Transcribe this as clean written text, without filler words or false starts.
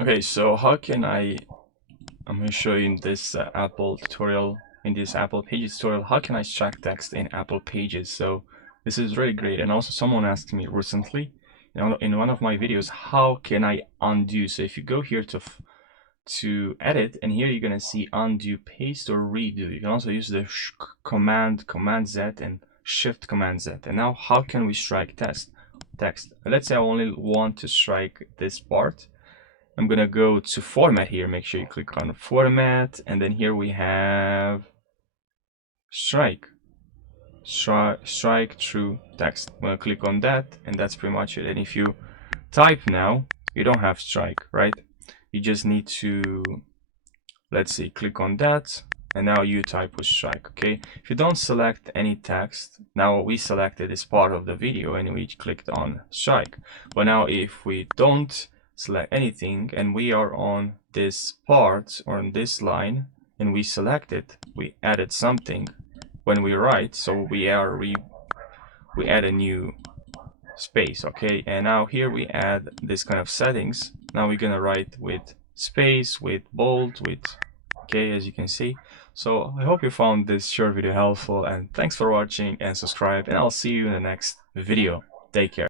Okay, so how can I'm going to show you in this Apple tutorial, in this Apple Pages tutorial, how can I extract text in Apple Pages? So this is really great. And also someone asked me recently, in one of my videos, how can I undo? So if you go here to edit, and here you're going to see undo, paste, or redo. You can also use the command Z and shift command Z. And now how can we strike text? Let's say I only want to strike this part. I'm gonna go to format here. Make sure you click on format, and then here we have strike through text. I'm gonna click on that, and that's pretty much it. And if you type now, you don't have strike, right? You just need to, let's see, click on that, and now you type with strike. Okay, if you don't select any text, now what we selected is part of the video and we clicked on strike. But now if we don't select anything and we are on this part or on this line and we select it, we added something when we write, so we add a new space. Okay, and now here we add this kind of settings. Now we're gonna write with space, with bold, with, okay, as you can see. So I hope you found this short video helpful, and thanks for watching, and subscribe, and I'll see you in the next video. Take care.